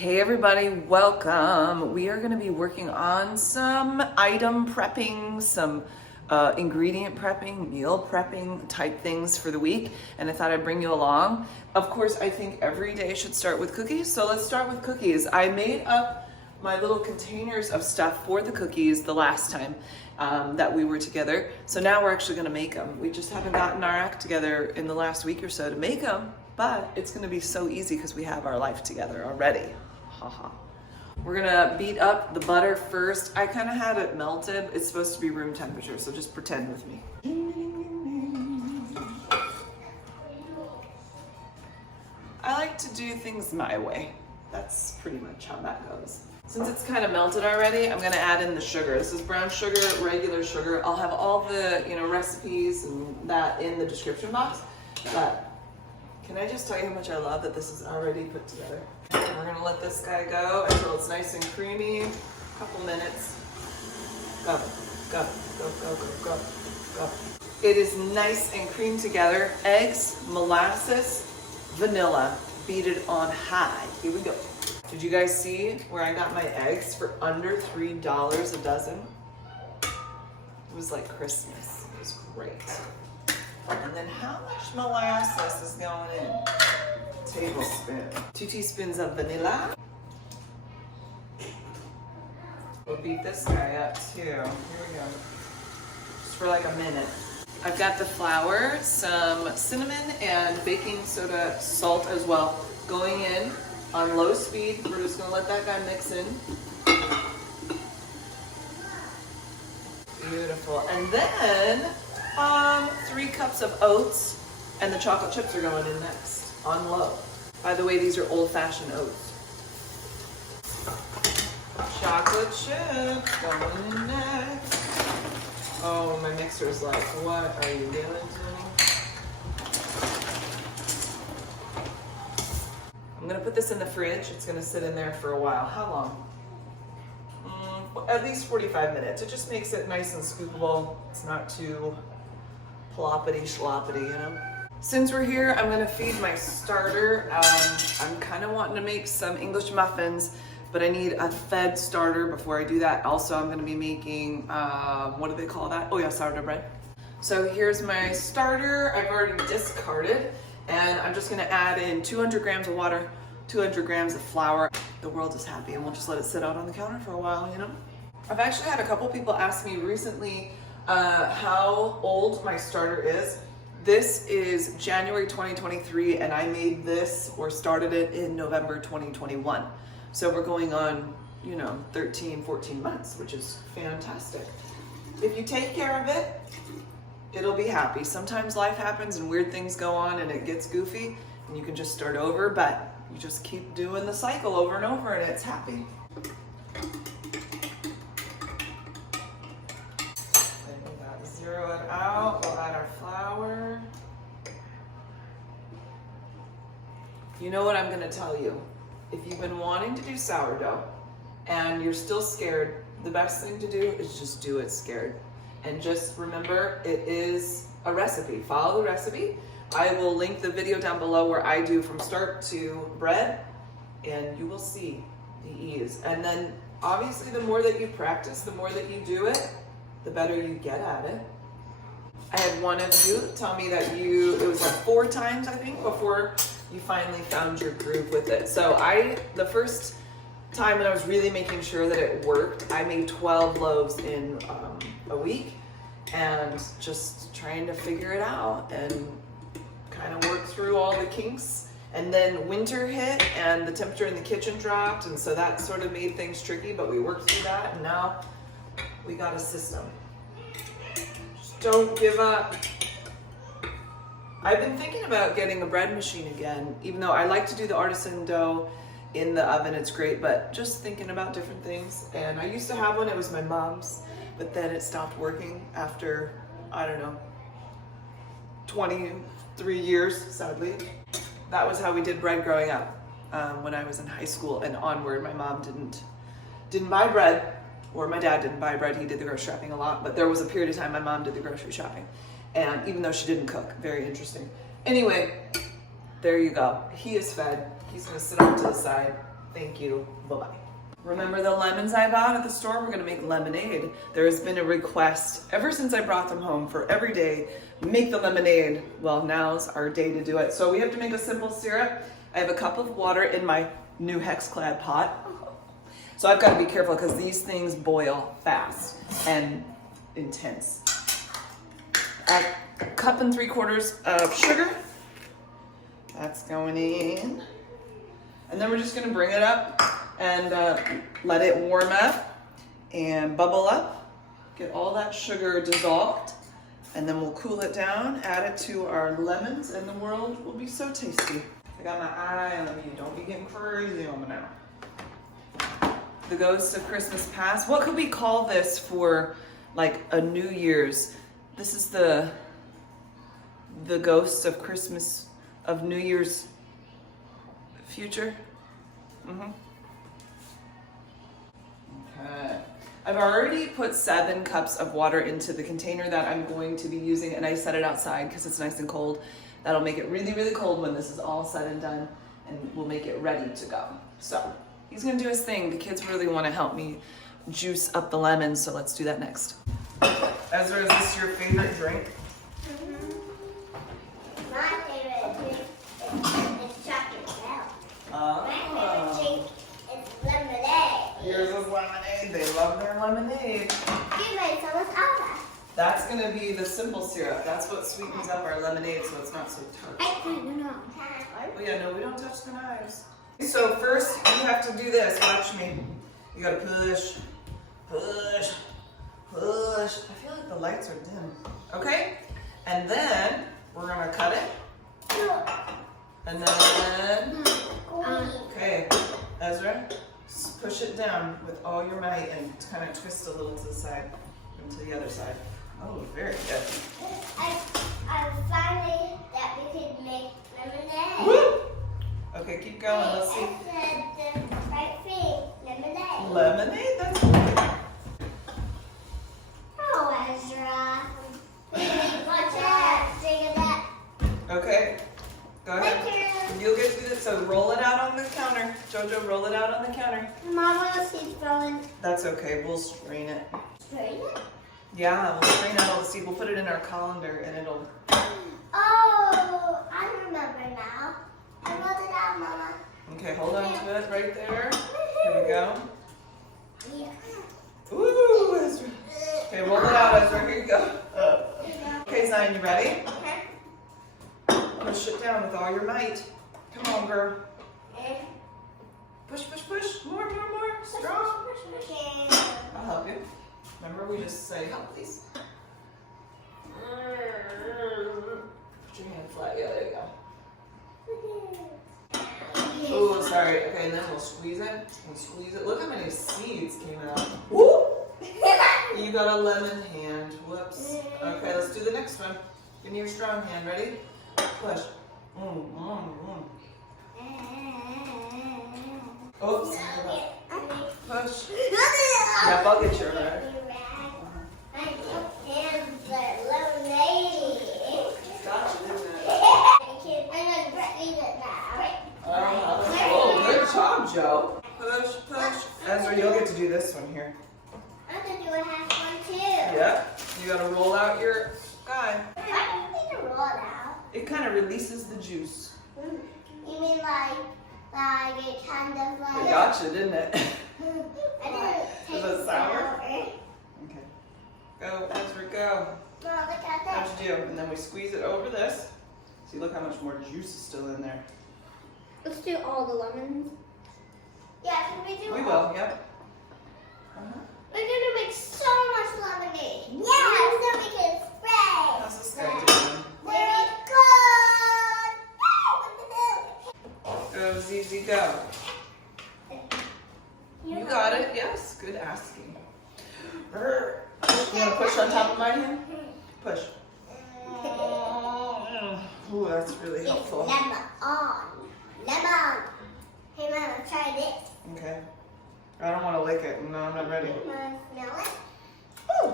Hey everybody, welcome. We are going to be working on some item prepping, some ingredient prepping, meal prepping type things for the week, and I thought I'd bring you along. Of course, I think every day should start with cookies, so let's start with cookies. I made up my little containers of stuff for the cookies the last time that we were together, so now we're actually going to make them. We just haven't gotten our act together in the last week or so to make them, but it's going to be so easy because we have our life together already. Haha. We're gonna beat up the butter first. I kind of had it melted. It's supposed to be room temperature, so just pretend with me. I like to do things my way. That's pretty much how that goes. Since it's kind of melted already, I'm gonna add in the sugar. This is brown sugar, regular sugar. I'll have all the recipes and that in the description box. But can I just tell you how much I love that this is already put together? And we're gonna let this guy go until it's nice and creamy. A couple minutes. Go, go, go, go, go, go, go. It is nice and creamed together. Eggs, molasses, vanilla. Beat it on high. Here we go. Did you guys see where I got my eggs for under $3 a dozen? It was like Christmas. It was great. And then how much molasses is going in? Tablespoon. 2 teaspoons of vanilla. We'll beat this guy up too. Here we go. Just for like a minute. I've got the flour, some cinnamon, and baking soda, salt as well, going in on low speed. We're just gonna let that guy mix in. Beautiful. And then 3 cups of oats, and the chocolate chips are going in next on low. By the way, these are old-fashioned oats. Chocolate chips going in next. Oh, my mixer's like, what are you doing to me? I'm gonna put this in the fridge. It's gonna sit in there for a while. How long? At least 45 minutes. It just makes it nice and scoopable. It's not too ploppity schloppity, you know? Since we're here, I'm gonna feed my starter. I'm kind of wanting to make some English muffins, but I need a fed starter before I do that. Also, I'm gonna be making, what do they call that? Oh yeah, sourdough bread. So here's my starter. I've already discarded, and I'm just gonna add in 200 grams of water, 200 grams of flour. The world is happy, and we'll just let it sit out on the counter for a while, you know? I've actually had a couple people ask me recently how old my starter is. This is January 2023, and I made this or started it in November 2021. So we're going on, 13, 14 months, which is fantastic. If you take care of it, it'll be happy. Sometimes life happens and weird things go on and it gets goofy, and you can just start over, but you just keep doing the cycle over and over and it's happy. Zero it out, we'll add our flour. You know what I'm gonna tell you? If you've been wanting to do sourdough and you're still scared, the best thing to do is just do it scared. And just remember, it is a recipe. Follow the recipe. I will link the video down below where I do from start to bread, and you will see the ease. And then obviously the more that you practice, the more that you do it, the better you get at it. I had one of you tell me that it was like 4 times, I think, before you finally found your groove with it. So the first time when I was really making sure that it worked, I made 12 loaves in a week, and just trying to figure it out and kind of work through all the kinks. And then winter hit and the temperature in the kitchen dropped, and so that sort of made things tricky, but we worked through that, and now we got a system. Just don't give up. I've been thinking about getting a bread machine again, even though I like to do the artisan dough in the oven, it's great, but just thinking about different things. And I used to have one, it was my mom's, but then it stopped working after, I don't know, 23 years, sadly. That was how we did bread growing up. When I was in high school and onward, my mom didn't buy bread, or my dad didn't buy bread. He did the grocery shopping a lot, but there was a period of time my mom did the grocery shopping. And even though she didn't cook, very interesting. Anyway, there you go. He is fed. He's gonna sit off to the side. Thank you. Bye-bye. Remember the lemons I bought at the store? We're gonna make lemonade. There has been a request ever since I brought them home for every day, make the lemonade. Well, now's our day to do it. So we have to make a simple syrup. I have a cup of water in my new Hex-Clad pot. So I've got to be careful because these things boil fast and intense. A cup and 3/4 of sugar. That's going in. And then we're just gonna bring it up and let it warm up and bubble up. Get all that sugar dissolved. And then we'll cool it down, add it to our lemons, and the world will be so tasty. I got my eye on you. Don't be getting crazy on me now. The ghosts of Christmas past. What could we call this for like a New Year's? This is the ghosts of Christmas, of New Year's future. Okay. I've already put 7 cups of water into the container that I'm going to be using, and I set it outside because it's nice and cold. That'll make it really, really cold when this is all said and done, and we'll make it ready to go. So he's gonna do his thing. The kids really want to help me juice up the lemons, so let's do that next. Ezra, is this your favorite drink? My favorite drink is chocolate milk. My favorite drink is lemonade. Yours is lemonade. They love their lemonade. You made so much of that. That's gonna be the simple syrup. That's what sweetens up our lemonade so it's not so tart. No. Oh yeah, no, we don't touch the knives. So first you have to do this. Watch me. You gotta push, push, push. I feel like the lights are dim. Okay? And then we're gonna cut it. And then, okay, Ezra, push it down with all your might and kind of twist a little to the side and to the other side. Oh, very good. I finally that we could make lemonade. Woo! Okay, keep going. Let's see. I said the right thing, lemonade. Lemonade? That's good. Oh, Ezra. Watch that. Take that. Okay, go ahead. You'll get through this. So roll it out on the counter. Jojo, roll it out on the counter. Mama, she's throwing. That's okay. We'll strain it. Strain it? Yeah, we'll strain out all the seed. We'll put it in our colander and it'll... Oh, I remember now. I wrote it out, Mama. Okay, hold on to it right there. Here we go. Yeah. Ooh, Ezra. Okay, roll it out, Ezra. Here you go. Okay, Zion, you ready? Push it down with all your might. Come on, girl. Push, push, push. More. Strong. I'll help you. Remember, we just say, help, please. Put your hand flat. Yeah, there you go. Oh, sorry. Okay, and then we'll squeeze it. Look how many seeds came out. Woo! You got a lemon hand. Whoops. Okay, let's do the next one. Give me your strong hand. Ready? Push. Oops. Push. Yep, I'll get your rag. Oh, good job, Joe. Push. Ezra, you'll get to do this one here. I'm going to do a half one too. Yep. You gotta roll out your guy. I don't need to roll it out. It kind of releases the juice. You mean like it kind of like... It gotcha, didn't it? I didn't taste it sour? Okay. Go, Ezra, go. No, look at that. How'd you do? And then we squeeze it over this. See, look how much more juice is still in there. Let's do all the lemons. Yeah, can we do We all? will, yep. We're gonna make so much lemonade. Yeah, so we can spray. How's this guy doing? Very good. Go, ZZ, go. You got it, yes. Good asking. You want to push on top of my hand? Push. Ooh, that's really helpful. Lemon. Hey, Mama, try this. Okay. I don't want to lick it. No, I'm not ready. Mama, smell it? Ooh.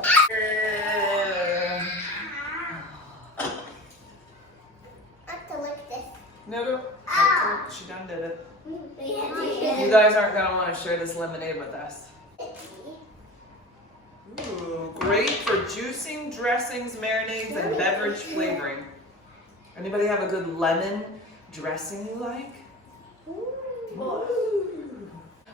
I have to lick this. No. Ah. She done did it. You guys aren't gonna want to share this lemonade with us. Ooh, great for juicing, dressings, marinades, and beverage flavoring. Anybody have a good lemon dressing you like? Ooh.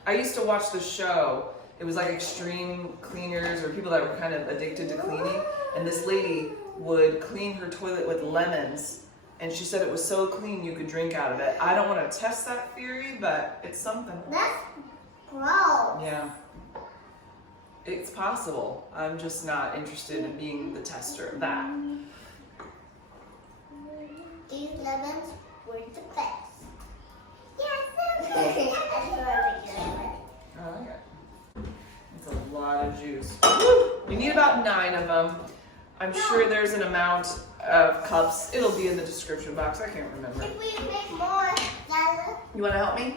I used to watch the show. It was like extreme cleaners or people that were kind of addicted to cleaning. And this lady would clean her toilet with lemons. And she said it was so clean you could drink out of it. I don't want to test that theory, but it's something. That's gross. Yeah. It's possible. I'm just not interested in being the tester of that. These lemons were the best. Yes. Okay. That's a lot of juice. You need about 9 of them. I'm sure there's an amount of cups. It'll be in the description box. I can't remember. If we make more, Lala. You want to help me?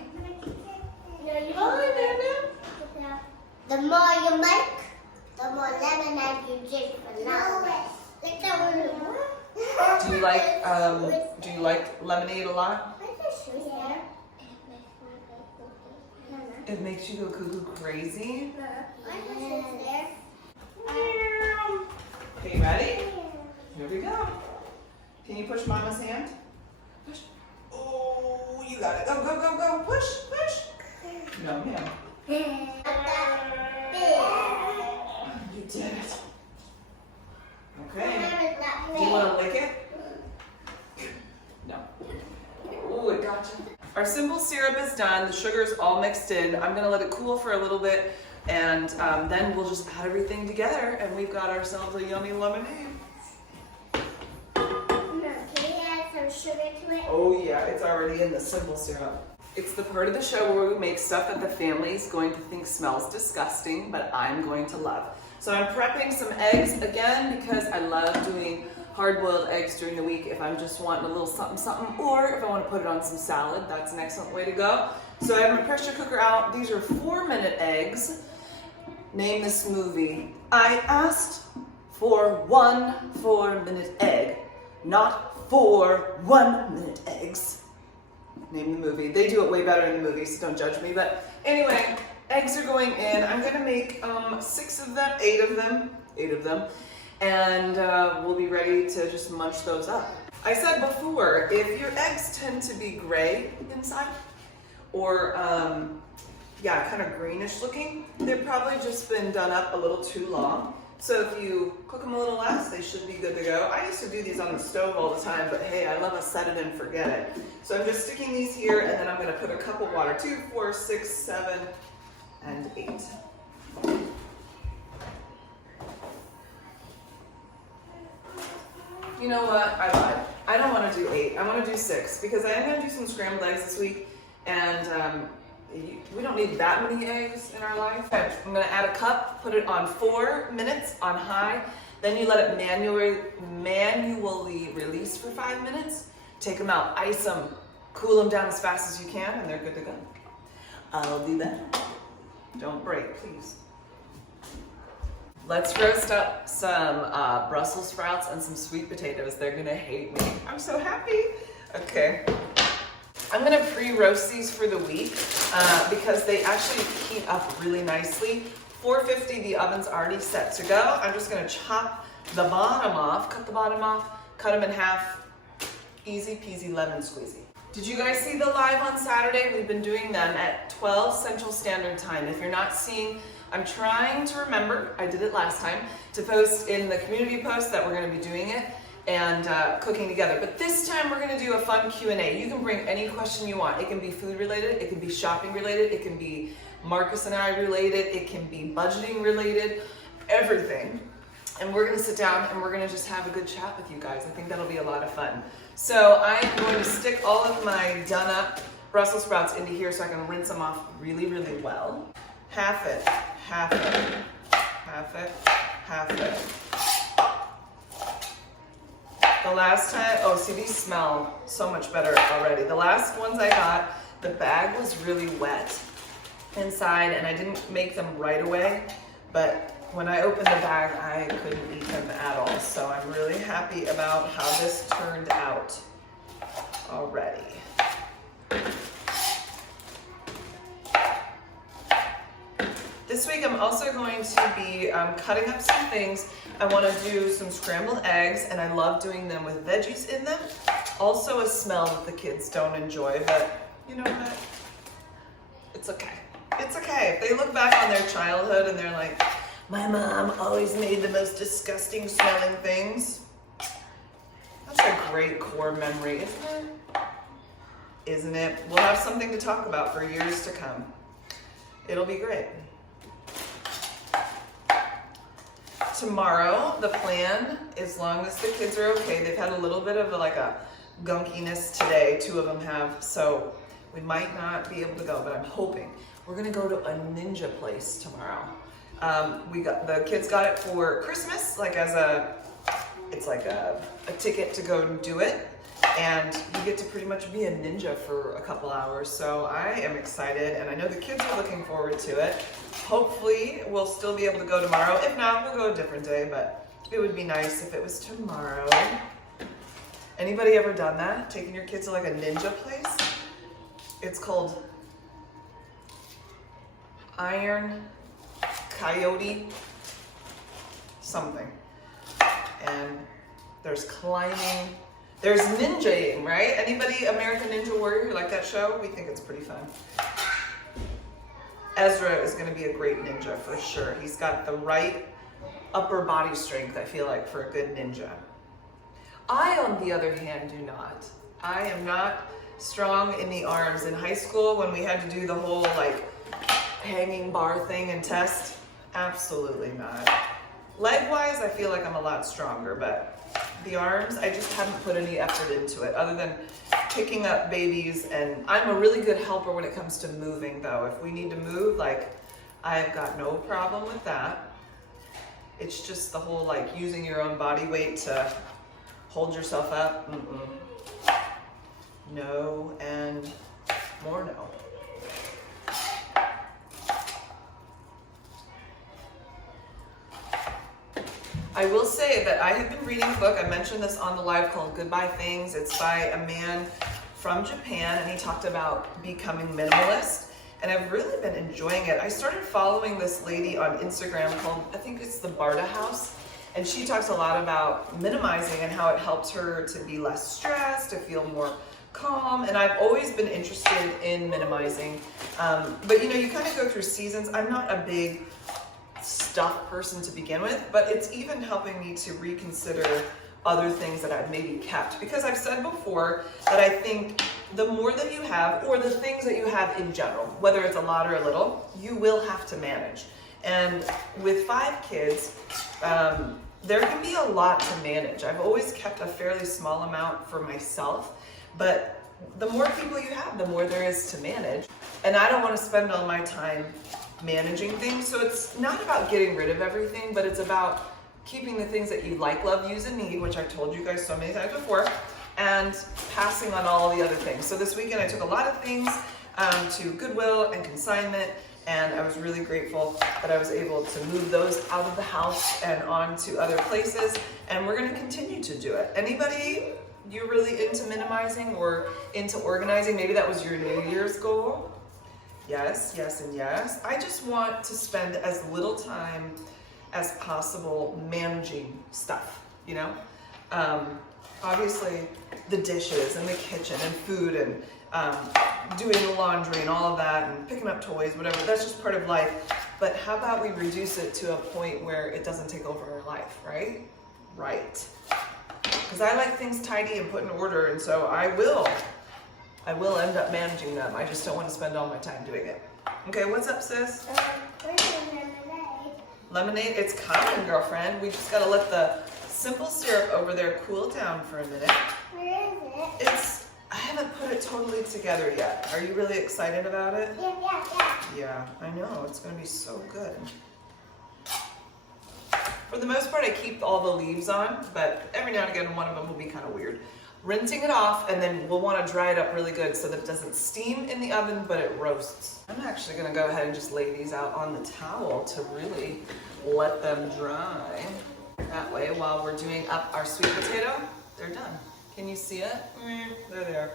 Hi, the more you make, the more lemonade you drink for now. Do you like lemonade a lot? It makes you go cuckoo crazy. Okay, ready? Here we go. Can you push Mama's hand? Push. Oh, you got it. Go, go, go, go. Push, push. No, yeah. You did it. Okay. Do you want to lick it? No. Oh, it got you. Our simple syrup is done. The sugar's all mixed in. I'm gonna let it cool for a little bit, and then we'll just add everything together, and we've got ourselves a yummy lemonade. Can we add some sugar to it? Oh yeah, it's already in the simple syrup. It's the part of the show where we make stuff that the family's going to think smells disgusting, but I'm going to love. So I'm prepping some eggs again because I love doing hard-boiled eggs during the week if I'm just wanting a little something something, or if I want to put it on some salad. That's an excellent way to go. So I have my pressure cooker out. These are 4-minute eggs. Name this movie. I asked for 1 4-minute egg, not 4 1-minute eggs. Name the movie. They do it way better in the movie, so don't judge me. But anyway, eggs are going in. I'm gonna make 6 of them, 8 of them, and we'll be ready to just munch those up. I said before, if your eggs tend to be gray inside, or yeah, kind of greenish looking, they've probably just been done up a little too long. So if you cook them a little less, they should be good to go. I used to do these on the stove all the time, but hey, I love a set it and forget it. So I'm just sticking these here, and then I'm gonna put a cup of water, 2, 4, 6, 7, and 8. You know what, I lied. I don't wanna do 8, I wanna do 6, because I am gonna do some scrambled eggs this week, and we don't need that many eggs in our life. Okay, I'm gonna add a cup, put it on 4 minutes on high, then you let it manually release for 5 minutes, take them out, ice them, cool them down as fast as you can, and they're good to go. I'll be back. Don't break, please. Let's roast up some Brussels sprouts and some sweet potatoes. They're gonna hate me. I'm so happy. Okay. I'm gonna pre-roast these for the week because they actually heat up really nicely. 450, the oven's already set to go. I'm just gonna chop the bottom off, cut the bottom off, cut them in half. Easy peasy lemon squeezy. Did you guys see the live on Saturday? We've been doing them at 12 Central Standard Time. If you're not seeing, I'm trying to remember, I did it last time, to post in the community post that we're gonna be doing it and cooking together. But this time we're gonna do a fun Q&A. You can bring any question you want. It can be food related, it can be shopping related, it can be Marcus and I related, it can be budgeting related, everything. And we're gonna sit down and we're gonna just have a good chat with you guys. I think that'll be a lot of fun. So I'm going to stick all of my done up Brussels sprouts into here so I can rinse them off really, really well. Half it, half it, half it, half it. The last time, oh, see, these smell so much better already. The last ones I got, the bag was really wet inside and I didn't make them right away, but when I opened the bag, I couldn't eat them at all. So I'm really happy about how this turned out already. This week I'm also going to be cutting up some things. I want to do some scrambled eggs, and I love doing them with veggies in them. Also a smell that the kids don't enjoy, but you know what? It's okay. It's okay. If they look back on their childhood and they're like, my mom always made the most disgusting smelling things. That's a great core memory, isn't it? Isn't it? We'll have something to talk about for years to come. It'll be great. Tomorrow, the plan, as long as the kids are okay, they've had a little bit of a gunkiness today, 2 of them have, so we might not be able to go, but I'm hoping. We're gonna go to a ninja place tomorrow. The kids got it for Christmas, it's like a ticket to go and do it. And you get to pretty much be a ninja for a couple hours. So I am excited, and I know the kids are looking forward to it. Hopefully we'll still be able to go tomorrow. If not, we'll go a different day, but it would be nice if it was tomorrow. Anybody ever done that? Taking your kids to like a ninja place? It's called Iron Coyote something. And there's climbing. There's ninjaing, right? Anybody American Ninja Warrior, like that show? We think it's pretty fun. Ezra is going to be a great ninja for sure. He's got the right upper body strength, I feel like, for a good ninja. I, on the other hand, do not. I am not strong in the arms. In high school, when we had to do the whole hanging bar thing and test, absolutely not. Leg-wise, I feel like I'm a lot stronger, but the arms, I just haven't put any effort into it other than picking up babies, and I'm a really good helper when it comes to moving though. If we need to move, I've got no problem with that. It's just the whole using your own body weight to hold yourself up. No, and more no. I will say that I have been reading a book, I mentioned this on the live, called Goodbye Things. It's by a man from Japan, and he talked about becoming minimalist, and I've really been enjoying it. I started following this lady on Instagram called, I think it's the Barda House, and she talks a lot about minimizing and how it helps her to be less stressed, to feel more calm, and I've always been interested in minimizing. But you kind of go through seasons. I'm not a big stuff person to begin with, but it's even helping me to reconsider other things that I've maybe kept, because I've said before that I think the more that you have, or the things that you have in general, whether it's a lot or a little, you will have to manage. And with 5 kids, there can be a lot to manage. I've always kept a fairly small amount for myself, but the more people you have, the more there is to manage. And I don't want to spend all my time managing things. So it's not about getting rid of everything, but it's about keeping the things that you like, love, use, and need, which I've told you guys so many times before, and passing on all the other things. So this weekend I took a lot of things to Goodwill and consignment, and I was really grateful that I was able to move those out of the house and on to other places, and we're going to continue to do it. Anybody, you're really into minimizing or into organizing? Maybe that was your New Year's goal. Yes, yes, and yes. I just want to spend as little time as possible managing stuff, Obviously, the dishes and the kitchen and food and doing the laundry and all of that and picking up toys, whatever, that's just part of life. But how about we reduce it to a point where it doesn't take over our life, right? Right. Because I like things tidy and put in order, and so I will end up managing them. I just don't want to spend all my time doing it. Okay, what's up, sis? Where's the lemonade? Lemonade, it's coming, girlfriend. We just gotta let the simple syrup over there cool down for a minute. Where is it? I haven't put it totally together yet. Are you really excited about it? Yeah. Yeah, I know, it's gonna be so good. For the most part, I keep all the leaves on, but every now and again, one of them will be kind of weird. Rinsing it off, and then we'll want to dry it up really good so that it doesn't steam in the oven, but it roasts. I'm actually going to go ahead and just lay these out on the towel to really let them dry. That way, while we're doing up our sweet potato, they're done. Can you see it? They're there.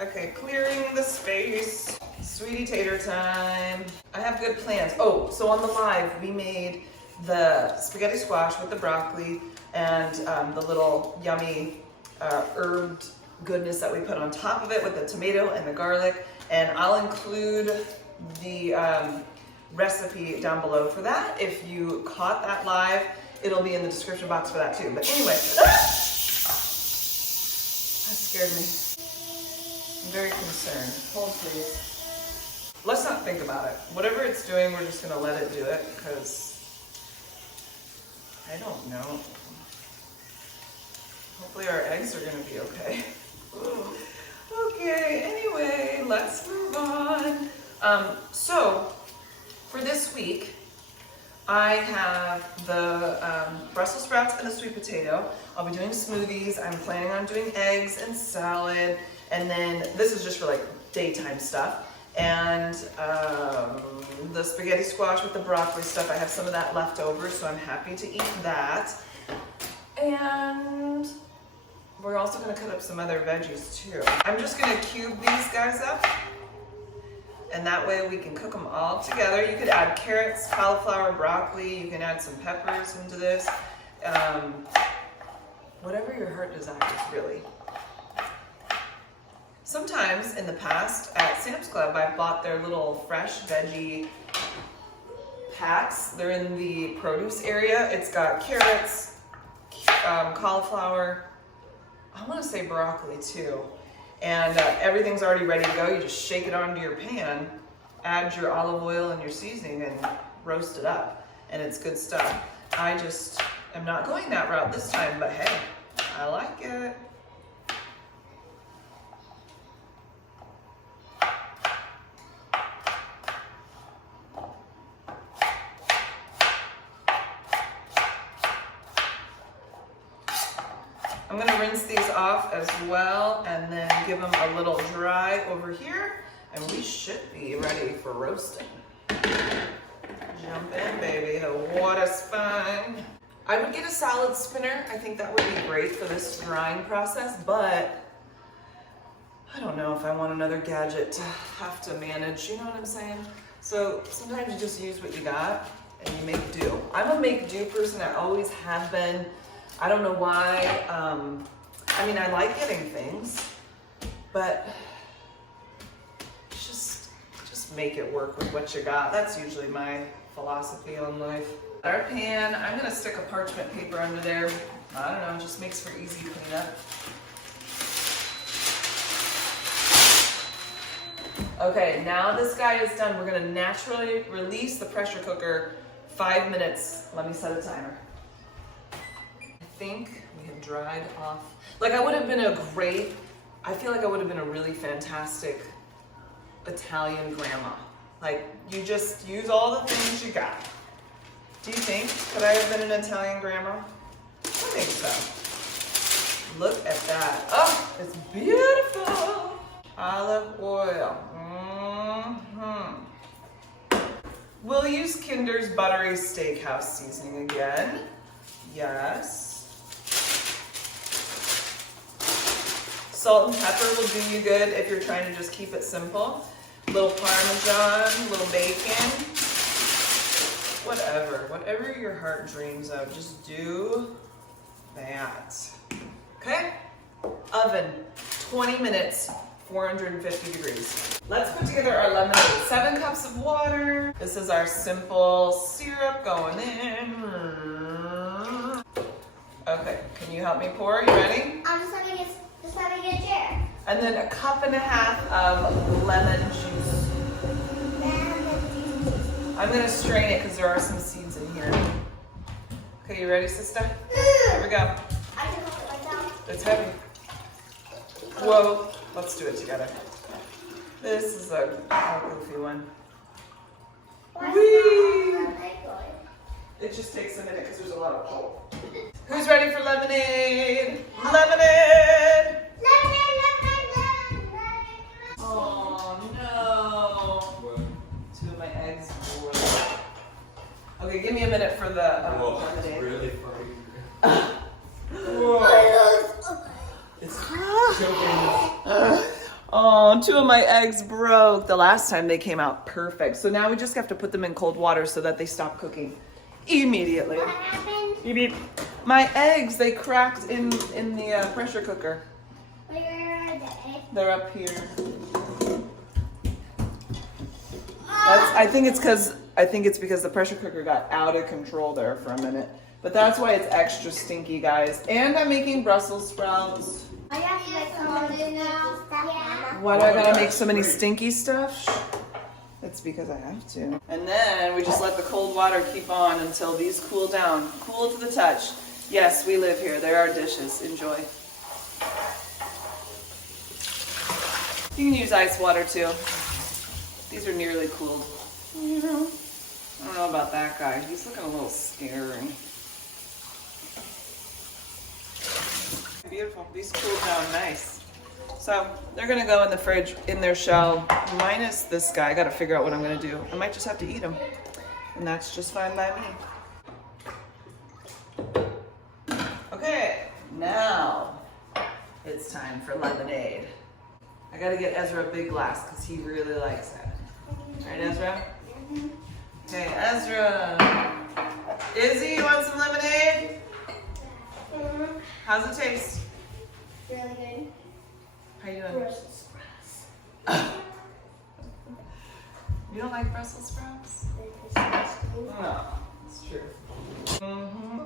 Okay, clearing the space. Sweetie tater time. I have good plans. Oh, so on the live, we made the spaghetti squash with the broccoli and the little yummy herbed goodness that we put on top of it with the tomato and the garlic. And I'll include the recipe down below for that. If you caught that live, it'll be in the description box for that too. But anyway, that scared me. I'm very concerned. Hold please. Let's not think about it. Whatever it's doing, we're just gonna let it do it because I don't know. Hopefully our eggs are gonna be okay. Okay, anyway, let's move on. So for this week, I have the Brussels sprouts and the sweet potato. I'll be doing smoothies. I'm planning on doing eggs and salad. And then this is just for like daytime stuff. And the spaghetti squash with the broccoli stuff, I have some of that left over, so I'm happy to eat that. And we're also gonna cut up some other veggies too. I'm just gonna cube these guys up, and that way we can cook them all together. You could add carrots, cauliflower, broccoli, you can add some peppers into this. Whatever your heart desires, really. Sometimes in the past at Sam's Club, I've bought their little fresh veggie packs. They're in the produce area. It's got carrots, cauliflower, I want to say broccoli too. And everything's already ready to go. You just shake it onto your pan, add your olive oil and your seasoning and roast it up. And it's good stuff. I just am not going that route this time, but hey, I like it. I'm gonna rinse these off as well and then give them a little dry over here and we should be ready for roasting. Jump in, baby, the water's fine. I would get a salad spinner. I think that would be great for this drying process, but I don't know if I want another gadget to have to manage, you know what I'm saying? So sometimes you just use what you got and you make do. I'm a make do person, I always have been. I don't know why. I mean, I like getting things, but just make it work with what you got. That's usually my philosophy on life. Our pan, I'm gonna stick a parchment paper under there. I don't know, it just makes for easy cleanup. Okay, now this guy is done. We're gonna naturally release the pressure cooker 5 minutes. Let me set a timer. I think we have dried off. Like I would have been I feel like I would have been a really fantastic Italian grandma. Like you just use all the things you got. Do you think, could I have been an Italian grandma? I think so. Look at that. Oh, it's beautiful. Olive oil. We'll use Kinder's Buttery Steakhouse seasoning again. Yes. Salt and pepper will do you good if you're trying to just keep it simple. Little Parmesan, little bacon. Whatever your heart dreams of, just do that. Okay? Oven, 20 minutes, 450 degrees. Let's put together our lemonade. 7 cups of water. This is our simple syrup going in. Okay, can you help me pour? You ready? I'm just having a chair. And then 1.5 cups of lemon juice. I'm gonna strain it because there are some seeds in here. Okay, you ready, sister? Here we go. I can hold it like that. It's heavy. Whoa, let's do it together. This is a goofy one. Whee! It just takes a minute because there's a lot of pull. Who's ready for lemonade? Lemonade! Oh no. 2 of my eggs boiled. Okay, give me a minute for the lemonade. It's really funny. Whoa. It's choking. Oh, 2 of my eggs broke. The last time they came out perfect. So now we just have to put them in cold water so that they stop cooking immediately. What happened? Beep, beep. My eggs, they cracked in the pressure cooker. Where are they? They're up here. I think it's because the pressure cooker got out of control there for a minute. But that's why it's extra stinky, guys. And I'm making Brussels sprouts. I have to make some stinky stuff, Mama. Why do I gotta make so many stinky stuff? It's because I have to. And then we just let the cold water keep on until these cool down. Cool to the touch. Yes, we live here. There are dishes. Enjoy. You can use ice water too. These are nearly cooled. I don't know about that guy. He's looking a little scary. Beautiful. These cool down nice. So they're gonna go in the fridge in their shell, minus this guy. I gotta figure out what I'm gonna do. I might just have to eat him, and that's just fine by me. Okay, now it's time for lemonade. I gotta get Ezra a big glass because he really likes it. Right, Ezra? Okay, Ezra. Izzy, you want some lemonade? How's it taste? Really good. How you doing? Brussels sprouts. You don't like Brussels sprouts? No, it's true.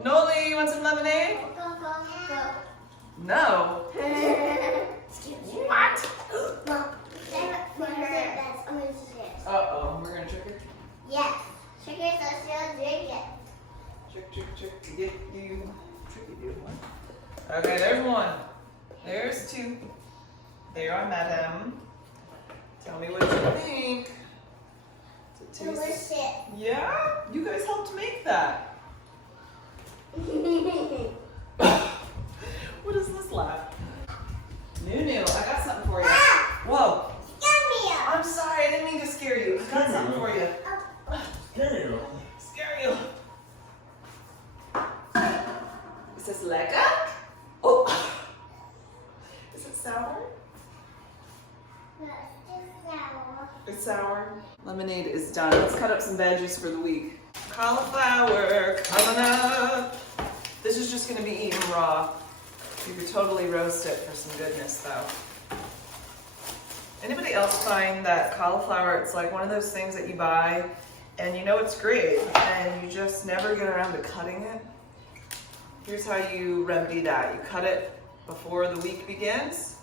Noli, you want some lemonade? Go, go, go. No. What? Mom, that's for her. That's always it. Uh-oh, we're gonna trick her? Yes. Sugar so she'll drink it. Trick, trick, trick. To get you. Tricky you. What? Okay, there's one. There's 2. There I met him. Tell me what you think. Does it taste- Delicious. Yeah? You guys helped make that. What is this laugh? Nunu, I got something for you. Whoa. Yummy. I'm sorry, I didn't mean to scare you. I got something for you. There you Scare you. Is this lekker? Oh. Is it sour? It's sour. Lemonade is done. Let's cut up some veggies for the week. Cauliflower coming up. This is just gonna be eaten raw. You could totally roast it for some goodness though. Anybody else find that cauliflower, it's like one of those things that you buy and you know it's great and you just never get around to cutting it? Here's how you remedy that. You cut it before the week begins.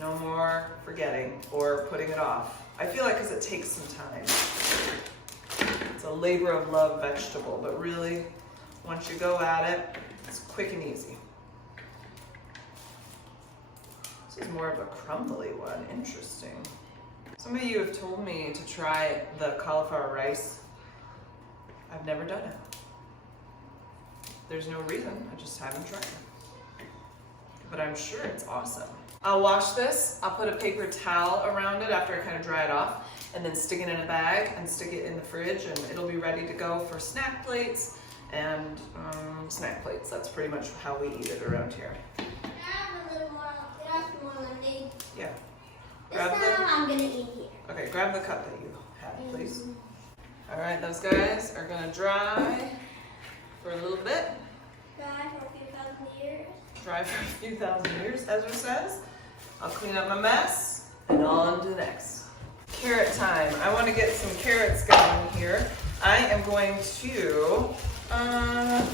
No more forgetting or putting it off. I feel like because it takes some time. It's a labor of love vegetable, but really, once you go at it, it's quick and easy. This is more of a crumbly one. Interesting. Some of you have told me to try the cauliflower rice. I've never done it. There's no reason, I just haven't tried it. But I'm sure it's awesome. I'll wash this, I'll put a paper towel around it after I kind of dry it off, and then stick it in a bag and stick it in the fridge, and it'll be ready to go for snack plates and snack plates. That's pretty much how we eat it around here. Can I have a little more? Can I have some more lemonade? Yeah. This Grab time I'm gonna eat here. Okay, grab the cup that you have, please. All right, those guys are gonna dry for a little bit. Dry for a few thousand years. Dry for a few thousand years, Ezra says. I'll clean up my mess and on to the next. Carrot time. I want to get some carrots going here. I am going to, I'm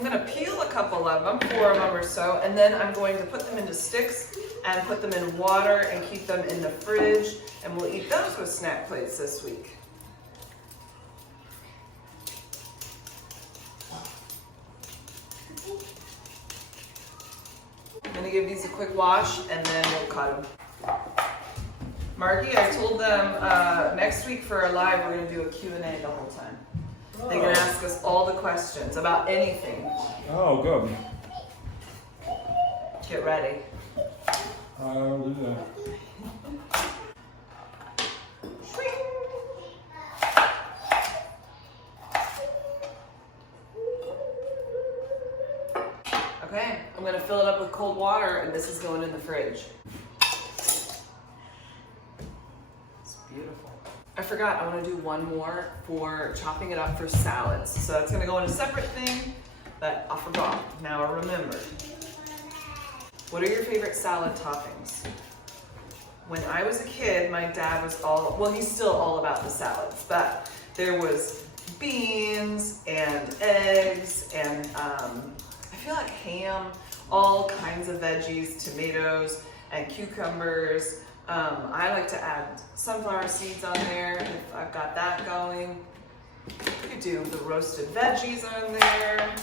going to peel a couple of them, 4 of them or so, and then I'm going to put them into sticks and put them in water and keep them in the fridge, and we'll eat those with snack plates this week. I'm gonna give these a quick wash and then we'll cut them. Marky, I told them next week for our live we're gonna do a Q&A the whole time. They can ask us all the questions about anything. Oh, good. Get ready. I'll do that. Okay, I'm gonna fill it up with cold water and this is going in the fridge. forgot, I want to do one more for chopping it up for salads. So that's going to go in a separate thing, but I forgot. Now I remember. What are your favorite salad toppings? When I was a kid, my dad was he's still all about the salads, but there was beans and eggs and I feel like ham, all kinds of veggies, tomatoes and cucumbers. I like to add sunflower seeds on there if I've got that going. You could do the roasted veggies on there.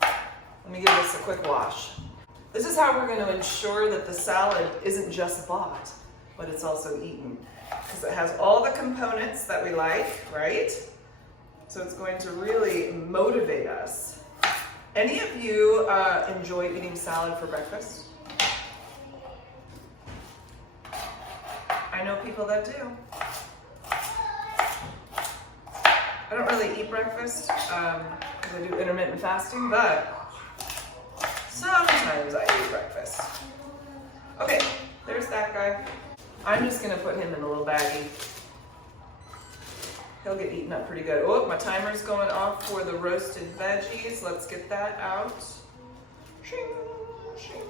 Let me give this a quick wash. This is how we're going to ensure that the salad isn't just bought, but it's also eaten. Because it has all the components that we like, right? So it's going to really motivate us. Any of you enjoy eating salad for breakfast? I know people that do. I don't really eat breakfast because I do intermittent fasting, but sometimes I eat breakfast. Okay, there's that guy. I'm just gonna put him in a little baggie. He'll get eaten up pretty good. Oh, my timer's going off for the roasted veggies. Let's get that out. Shing, shing.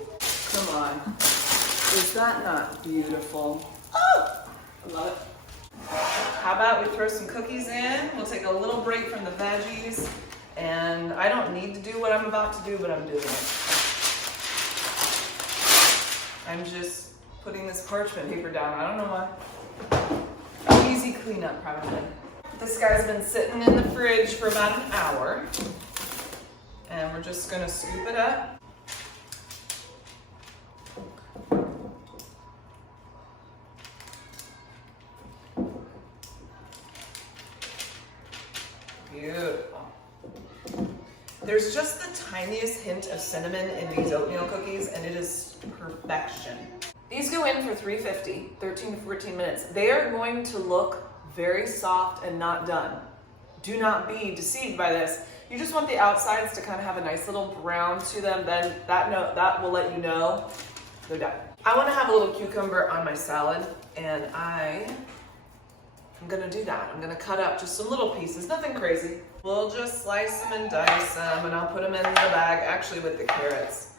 Come on. Is that not beautiful? Oh, I love it. How about we throw some cookies in? We'll take a little break from the veggies. And I don't need to do what I'm about to do, but I'm doing it. I'm just putting this parchment paper down. I don't know why. Easy cleanup, probably. This guy's been sitting in the fridge for about an hour. And we're just gonna scoop it up. Beautiful. There's just the tiniest hint of cinnamon in these oatmeal cookies, and it is perfection. These go in for 350, 13 to 14 minutes. They are going to look very soft and not done. Do not be deceived by this. You just want the outsides to kind of have a nice little brown to them. Then that will let you know they're done. I want to have a little cucumber on my salad, and I'm gonna do that. I'm gonna cut up just some little pieces, nothing crazy. We'll just slice them and dice them, and I'll put them in the bag, actually with the carrots.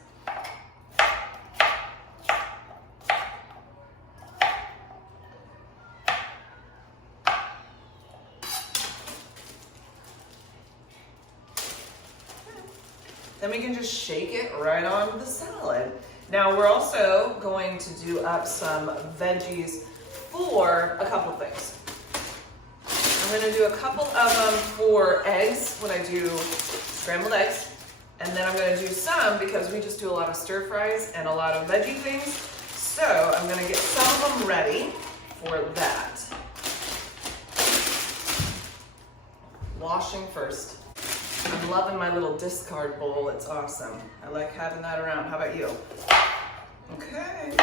Then we can just shake it right onto the salad. Now we're also going to do up some veggies for a couple things. I'm gonna do a couple of them for eggs when I do scrambled eggs. And then I'm gonna do some because we just do a lot of stir fries and a lot of veggie things. So I'm gonna get some of them ready for that. Washing first. I'm loving my little discard bowl, it's awesome. I like having that around. How about you? Okay.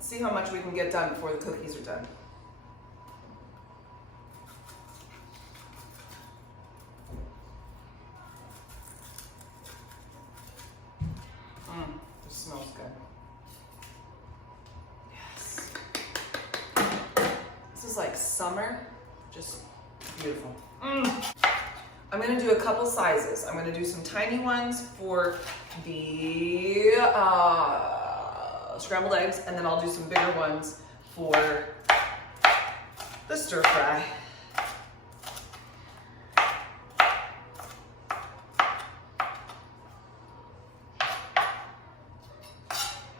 See how much we can get done before the cookies are done. This smells good. Yes. This is like summer, just beautiful. I'm gonna do a couple sizes. I'm gonna do some tiny ones for the scrambled eggs, and then I'll do some bigger ones for the stir fry.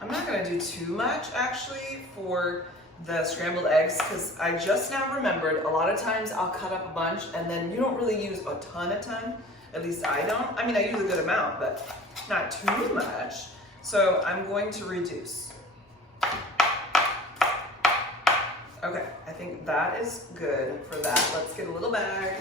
I'm not gonna do too much actually for the scrambled eggs because I just now remembered a lot of times I'll cut up a bunch and then you don't really use a ton, at least I don't. I mean, I use a good amount, but not too much. So I'm going to reduce. Okay, I think that is good for that. Let's get a little bag.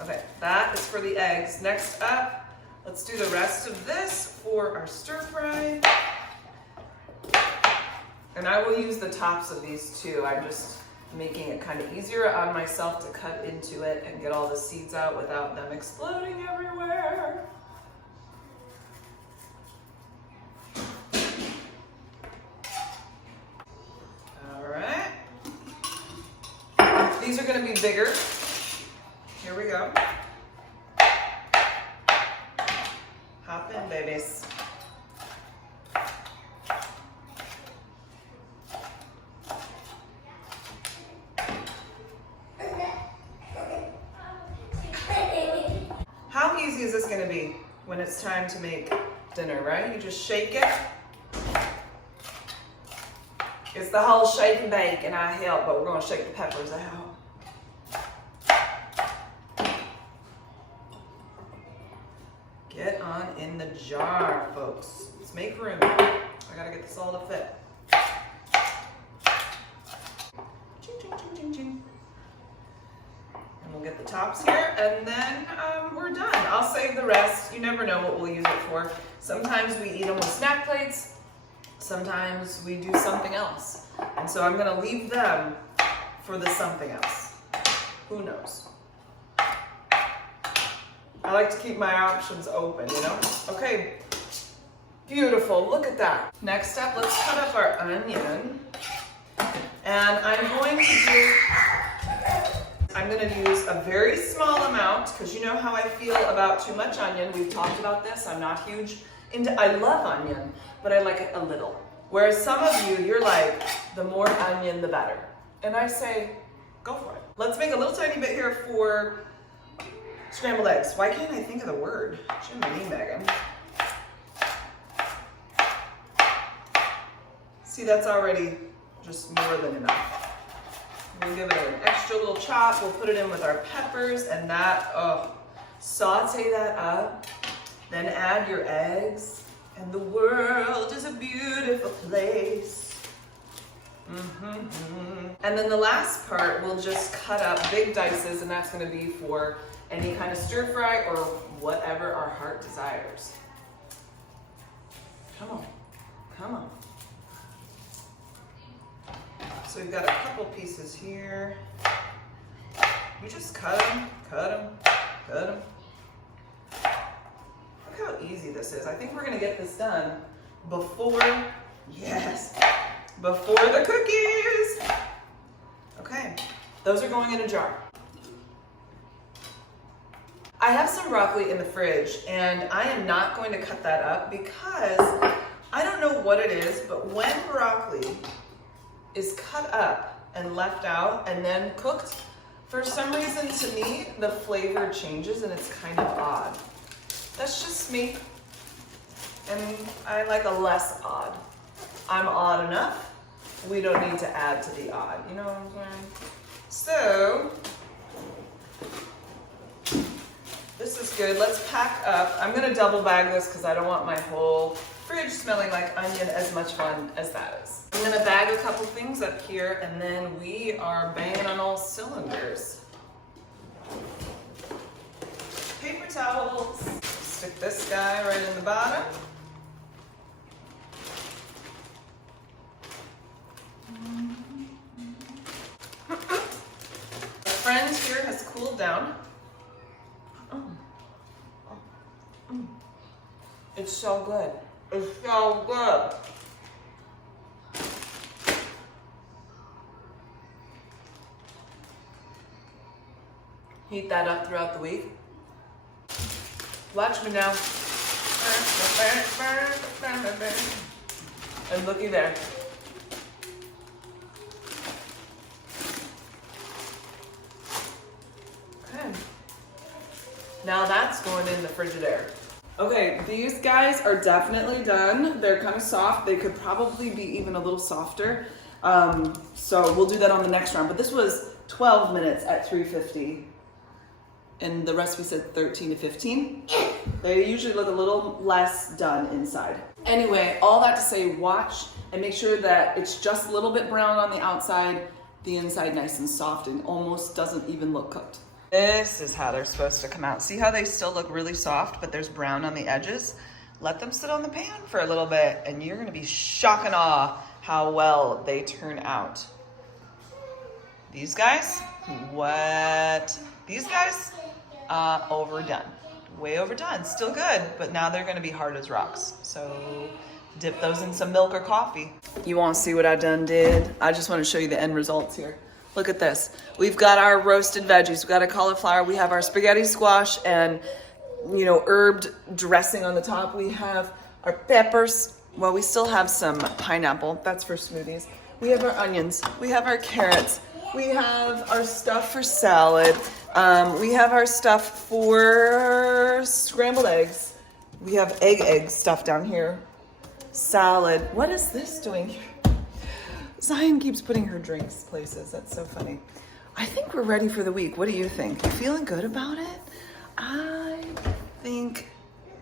Okay, that is for the eggs. Next up, let's do the rest of this for our stir fry. And I will use the tops of these too. I'm just making it kind of easier on myself to cut into it and get all the seeds out without them exploding everywhere. All right. These are going to be bigger. Here we go. Hop in, babies. How easy is this going to be when it's time to make dinner, right? You just shake it. It's the whole shake and bake, and I help, but we're going to shake the peppers out. Get on in the jar, folks. Let's make room. I gotta get this all to fit. Ching, ching, ching, ching, ching. And we'll get the tops here, and then we're done. I'll save the rest. You never know what we'll use it for. Sometimes we eat them with snack plates. Sometimes we do something else. And so I'm gonna leave them for the something else. Who knows? I like to keep my options open, you know? Okay, beautiful, look at that. Next up, let's cut up our onion. And I'm going to use a very small amount, because you know how I feel about too much onion. We've talked about this, I'm not huge into, I love onion, but I like it a little. Whereas some of you, you're like, the more onion, the better. And I say, go for it. Let's make a little tiny bit here for scrambled eggs. Why can't I think of the word? Jiminy, Megan. See, that's already just more than enough. We'll give it an extra little chop. We'll put it in with our peppers and that, saute that up. Then add your eggs. And the world is a beautiful place. And then the last part, we'll just cut up big dices, and that's gonna be for any kind of stir fry or whatever our heart desires. Come on, come on. So we've got a couple pieces here. You just cut them, cut them, cut them. Look how easy this is. I think we're gonna get this done before, yes, before the cookies. Okay, those are going in a jar. I have some broccoli in the fridge, and I am not going to cut that up because I don't know what it is, but when broccoli is cut up and left out and then cooked, for some reason to me, the flavor changes and it's kind of odd. That's just me, and I like a less odd. I'm odd enough. We don't need to add to the odd, you know what I'm saying? So, this is good. Let's pack up. I'm gonna double bag this because I don't want my whole fridge smelling like onion as much fun as that is. I'm gonna bag a couple things up here, and then we are banging on all cylinders. Paper towels. Stick this guy right in the bottom. My friend here has cooled down. It's so good. It's so good. Heat that up throughout the week. Watch me now. And looky there. Okay. Now that's going in the Frigidaire. Okay, these guys are definitely done. They're kind of soft. They could probably be even a little softer. So we'll do that on the next round. But this was 12 minutes at 350. And the recipe said 13 to 15. They usually look a little less done inside. Anyway, all that to say, watch and make sure that it's just a little bit brown on the outside, the inside nice and soft and almost doesn't even look cooked. This is how they're supposed to come out. See how they still look really soft, but there's brown on the edges? Let them sit on the pan for a little bit and you're gonna be shocked and awe how well they turn out. These guys, what? These guys, overdone. Way overdone. Still good, but now they're gonna be hard as rocks. So dip those in some milk or coffee. You wanna see what I done did? I just wanna show you the end results here. Look at this. We've got our roasted veggies. We've got a cauliflower. We have our spaghetti squash and, you know, herbed dressing on the top. We have our peppers. Well, we still have some pineapple. That's for smoothies. We have our onions. We have our carrots. We have our stuff for salad. We have our stuff for scrambled eggs. We have egg stuff down here. Salad. What is this doing here? Zion keeps putting her drinks places. That's so funny. I think we're ready for the week. What do you think? You feeling good about it? I think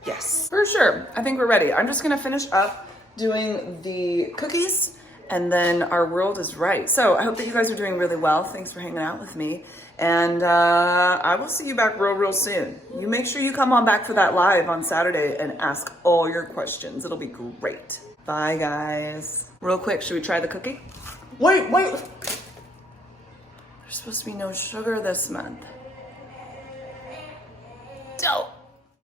yes, for sure. I think we're ready. I'm just gonna finish up doing the cookies and then our world is right. So I hope that you guys are doing really well. Thanks for hanging out with me. And I will see you back real soon. You make sure you come on back for that live on Saturday and ask all your questions. It'll be great. Bye, guys. Real quick, should we try the cookie? Wait. There's supposed to be no sugar this month. Don't.